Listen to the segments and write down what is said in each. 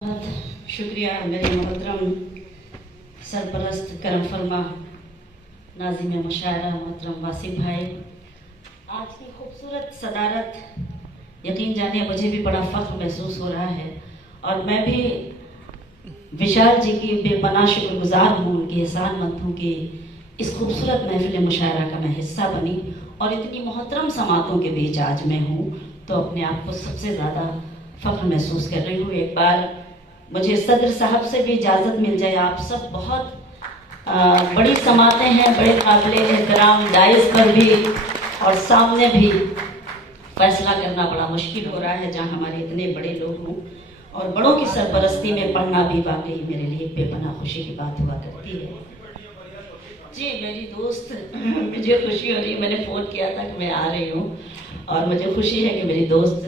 बहुत शुक्रिया मेरे मोहतरम सरपरस्त करम फरमा नाज़िम मुशायरा मोहतरम वासिम भाई। आज की खूबसूरत सदारत यकीन जानिए मुझे भी बड़ा फ़ख्र महसूस हो रहा है और मैं भी विशाल जी की बेपनाह शुक्रगुजार हूँ, उनकी एहसानमंद हूँ कि इस खूबसूरत महफिल मुशायरा का मैं हिस्सा बनी और इतनी मोहतरम समातों के बीच आज मैं हूँ तो अपने आप को सबसे ज़्यादा फ़ख्र महसूस कर रही हूँ। एक बार मुझे सदर साहब से भी इजाज़त मिल जाए। आप सब बहुत बड़ी समातें हैं, बड़े काबिल एहतराम, डाइस पर भी और सामने भी फैसला करना बड़ा मुश्किल हो रहा है जहाँ हमारे इतने बड़े लोग हों और बड़ों की सरपरस्ती में पढ़ना भी वाकई मेरे लिए बेपनाह खुशी की बात हुआ करती है। जी मेरी दोस्त मुझे खुशी हो रही है, मैंने फ़ोन किया था कि मैं आ रही हूँ और मुझे खुशी है कि मेरी दोस्त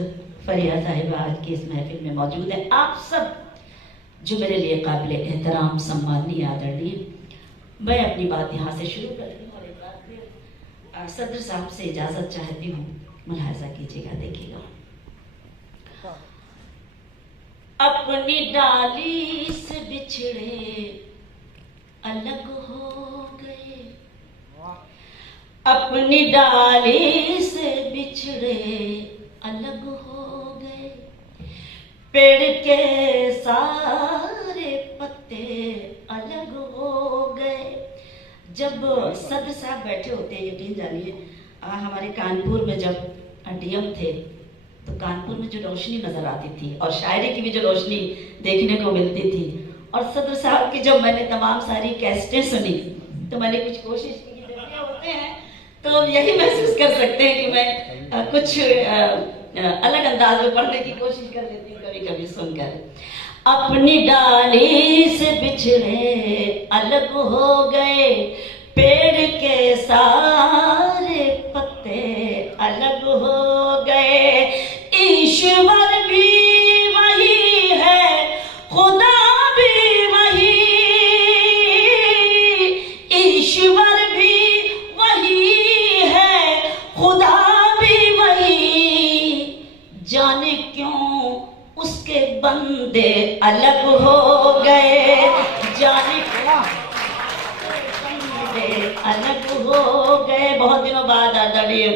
फरिया साहिबा आज की इस महफिल में मौजूद है। आप सब जो मेरे लिए काबिल एहतराम, सम्माननीय, आदरणीय, मैं अपनी बात यहाँ से शुरू करती हूँ और एक बार फिर सदर साहब से इजाज़त चाहती हूँ, मुलाहजा कीजिएगा, देखिएगा। अपनी डाली से बिछड़े अलग हो गए, अपनी डाली से बिछड़े अलग हो गए, पेड़ के सारे पत्ते अलग हो गए। जब सदर साहब बैठे होते हैं, यकीन जानिए हमारे कानपुर में जब डीएम थे तो कानपुर में जो रोशनी नजर आती थी और शायरी की भी जो रोशनी देखने को मिलती थी और सदर साहब की जब मैंने तमाम सारी कैसेटें सुनी तो मैंने कुछ कोशिश की कि जब ये होते हैं तो यही महसूस कर सकते हैं कि मैं कुछ अलग अंदाज में पढ़ने की कोशिश कर लेती हूँ कभी कभी सुनकर। अपनी डाली से बिछड़े अलग हो गए, पेड़ के सारे पत्ते अलग हो गए, ईश्वर भी वही है, खुदा भी वही, ईश्वर भी वही है, खुदा भी वही, जाने क्यों उसके बंदे अलग हो गए, जाने क्यों बंदे अलग हो गए। बहुत दिनों बाद आदरणीय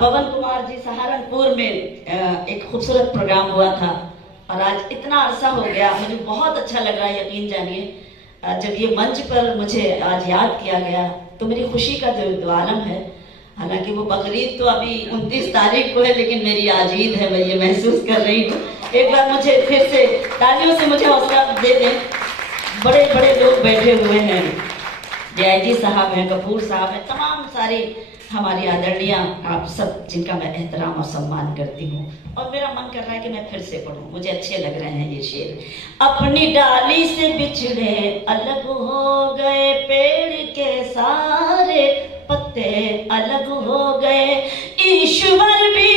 पवन कुमार जी सहारनपुर में एक खूबसूरत प्रोग्राम हुआ था और आज इतना अरसा हो गया, मुझे बहुत अच्छा लग रहा है। यकीन जानिए जब ये मंच पर मुझे आज याद किया गया तो मेरी खुशी का जो आलम है, हालांकि वो बकरीद तो अभी 29 तारीख को है लेकिन मेरी आज ईद है, मैं ये महसूस कर रही हूँ। एक बार मुझे फिर से तालियों से मुझे हौसला दे दें। बड़े बड़े लोग बैठे हुए हैं, जयजी साहब हैं, कपूर साहब हैं, तमाम सारे हमारी आदरणीय आप सब जिनका मैं एहतराम और सम्मान करती हूँ और मेरा मन कर रहा है कि मैं फिर से पढ़ूँ, मुझे अच्छे लग रहे हैं ये शेर। अपनी डाली से बिछड़े अलग हो गए, पेड़ के सारे पत्ते अलग हो गए, ईश्वर भी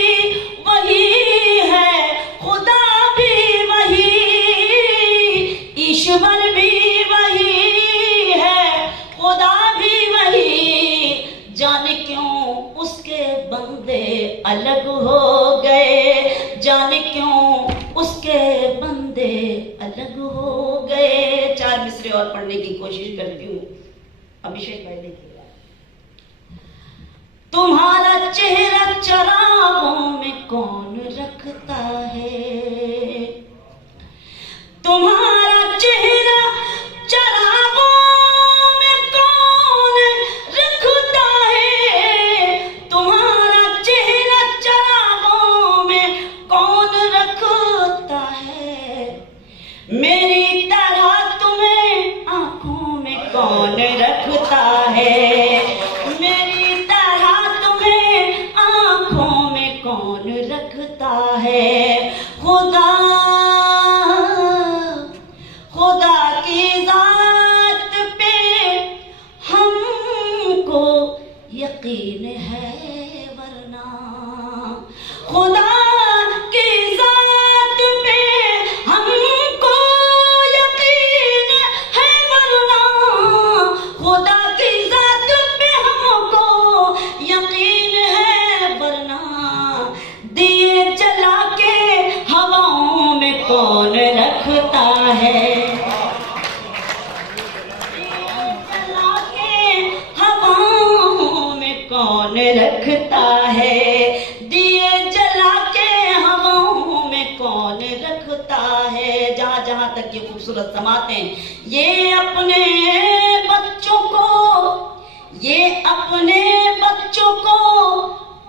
वही है, खुदा भी वही, ईश्वर भी वही है, खुदा भी वही, जाने क्यों उसके बंदे अलग हो गए, जाने क्यों उसके बंदे अलग हो गए। 4 मिसरे और पढ़ने की कोशिश करती हूँ। अभिषेक भाई देखिएगा। तुम्हारा चेहरा चरागों में कौन रखता है, तुम्हारा चेहरा चरागों में कौन रखता है, तुम्हारा चेहरा चरागों में कौन रखता है, मेरी तरह तुम्हें आंखों में कौन रखता है, मेरी तरह तुम्हें आंखों में कौन रखता है, खुदा खुदा की जात पे हमको यकीन है वरना, खुदा की जात पे हमको है, जला के हवाओं में कौन रखता है, दिए जला के हवाओं में कौन रखता है। जहां जहां तक ये खूबसूरत समाते हैं, ये अपने बच्चों को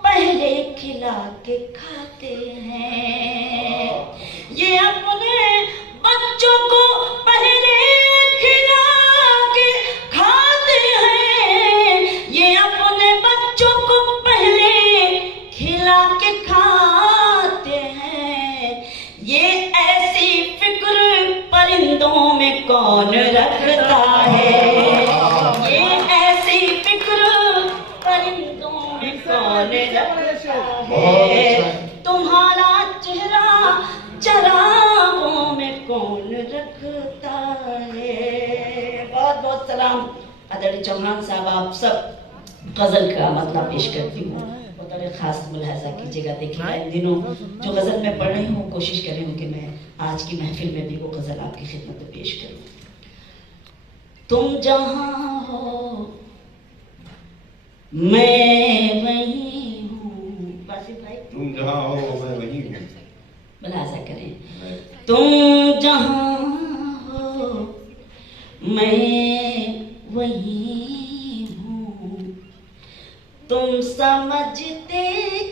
पहले खिला के खाते हैं, ये अपने बच्चों को पहले खिला के खाते हैं, ये अपने बच्चों को पहले खिला के खाते हैं। ये ऐसी फिक्र परिंदों में कौन रखता है, ये ऐसी फिक्र परिंदों में कौन रखता है। तुम्हारा चेहरा चरागों में कौन रखता है। बहुत बहुत सलाम आदरणीय चौहान साहब, आप सब गजल का मतलब पेश करती हूँ, बतौर खास मुलाहजा कीजिएगा। देखिएगा इन दिनों जो गजल मैं पढ़ रही हूँ, कोशिश कर रही हूँ कि मैं आज की महफिल में भी वो गजल आपकी खिदमत में पेश करूँ। तुम जहाँ हो मैं वहीं हूँ, वासिफ भाई तुम जहाँ हो मैं वहीं हूँ, मुलाहजा करें। तुम जहाँ हो मैं वहीं हूँ, तुम समझते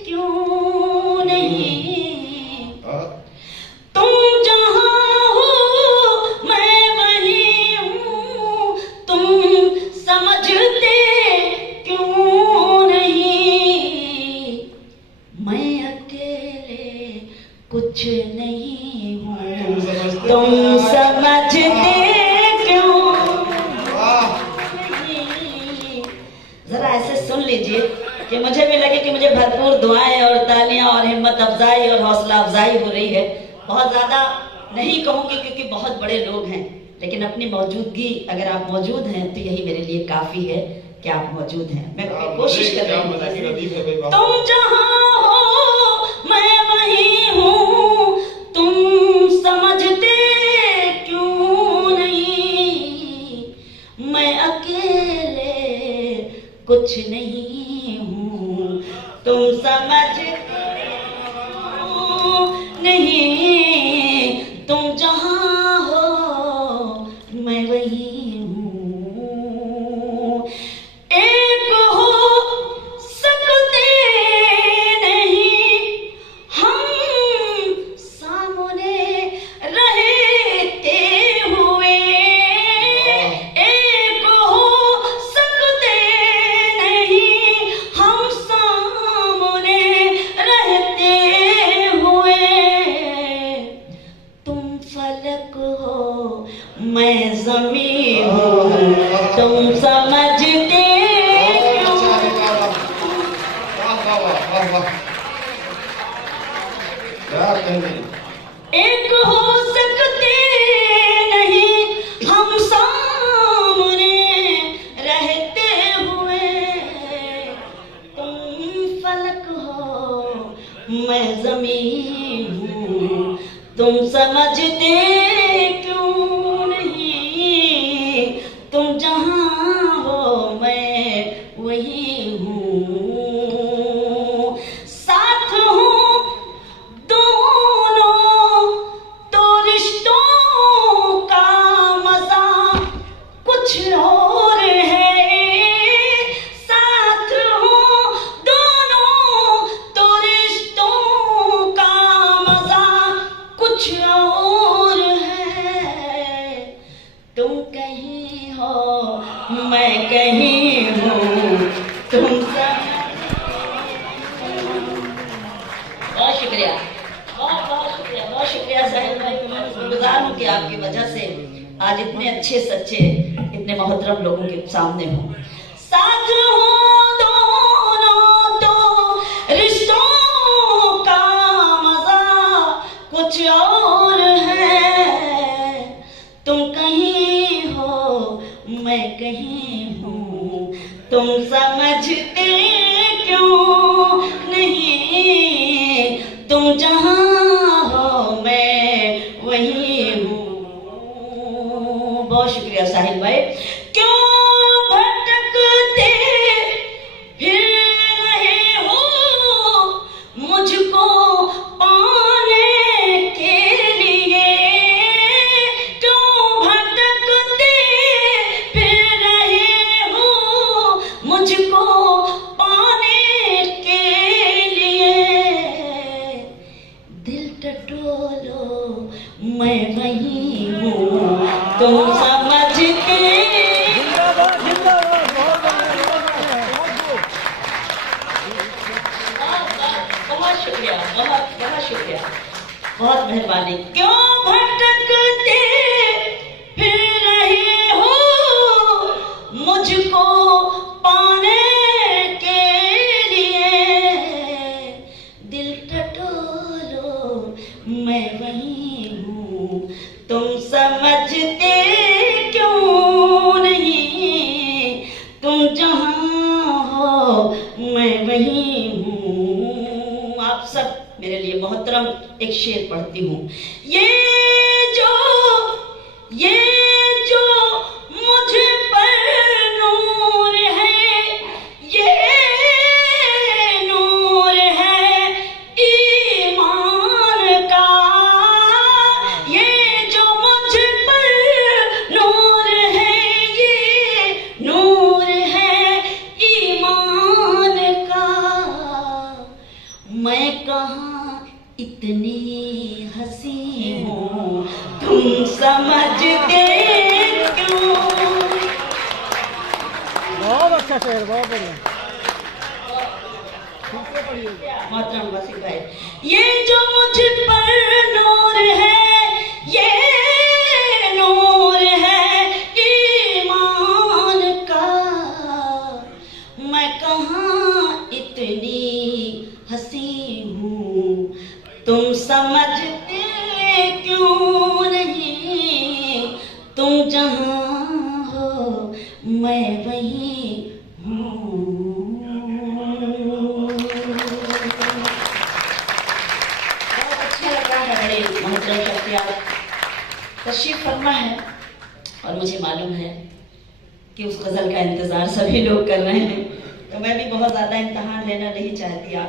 क्यों नहीं। तुम जहाँ हो मैं वहीं हूँ, तुम समझते क्यों नहीं। मैं अकेले कुछ नहीं हूँ, तुम समझते क्यों नहीं। जरा ऐसे सुन लीजिए कि मुझे भी लगे कि मुझे भरपूर दुआएं और तालियां और हिम्मत अफजाई और हौसला अफजाई हो रही है। बहुत ज़्यादा नहीं कहूँगी क्योंकि बहुत बड़े लोग हैं, लेकिन अपनी मौजूदगी, अगर आप मौजूद हैं तो यही मेरे लिए काफ़ी है कि आप मौजूद हैं। मैं कोशिश कर रही हूँ। तुम जहाँ हो मैं वहीं हूँ, तुम समझते क्यों नहीं। मैं अकेले कुछ नहीं हूँ, तुम समझते नहीं। तुम जहाँ हो मैं वहीं हूँ। एक हो सकते नहीं हम सामने रहते हुए, एक हो सकते नहीं हम सामने रहते हुए। तुम फलक हो मैं ज़मीं हूँ, तुम समझते क्यों। एक हो सकते नहीं हम सामने रहते हुए। तुम फलक हो मैं ज़मीं हूँ, तुम समझते क्यों नहीं। तुम जहाँ हो मैं वहीं हूँ। साथ हूँ दोनों तो रिश्तों का मजा कुछ और है। साथ हूँ दोनों तो रिश्तों का मजा कुछ और है। तुम कहीं हो मैं कहीं हूँ, तुम बहुत शुक्रिया, बहुत शुक्रिया, बहुत शुक्रिया साहिब भाई। मैं शुक्रगुजार हूँ कि आपकी वजह से आज इतने अच्छे सच्चे इतने मोहतरम लोगों के सामने हूँ। साथ हो दोनों तो रिश्तों का मजा कुछ और है। तुम कहीं हो मैं कहीं हूँ, तुम समझते क्यों नहीं। तुम जहाँ हो मैं वहीं हूँ। बहुत शुक्रिया साहिल भाई। क्यों भटकते फिर रहे हो मुझको पाने के लिए, क्यों भटकते फिर रहे हो मुझको पाने के लिए। दिल टटोलो मैं वही हूँ तुम समझते। बहुत शुक्रिया, बहुत बहुत शुक्रिया, बहुत मेहरबानी। क्यों भटकते फिर रहे हो मुझको पाने के लिए। दिल टटोलो मैं वही हूँ तुम समझते क्यों नहीं। तुम जहाँ हो मैं वही हूँ। आप सब मेरे लिए मोहतरम एक शेर पढ़ती हूँ। ये जो मुझ पर नूर है, ये नूर है ईमान का। ये जो मुझ पर नूर है, ये नूर है ईमान का। मैं कहाँ इतनी हंसी हूँ तुम समझते क्यों। बहुत अच्छा शेर, बहुत बढ़िया। मोहतरम वसीम भाई, ये जो मुझ पर नूर है, ये नूर है ईमान का। मैं कहाँ इतनी हंसी हूँ तुम समझते क्यों नहीं। तुम जहाँ हो मैं वही हूँ। बहुत अच्छा लगा है, बड़े मोहतरम शख्सियत तशरीफ फरमा है और मुझे मालूम है कि उस गज़ल का इंतज़ार सभी लोग कर रहे हैं, तो मैं भी बहुत ज़्यादा इम्तहान लेना नहीं चाहती।